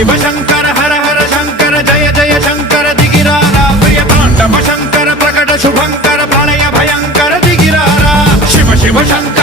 शिव शंकर हर हर शंकर जय जय शंकर दिगिरारा प्रिय तांडव शंकर प्रकट शुभंकर प्रलय भयंकर दिगिरारा शिव शिव शंकर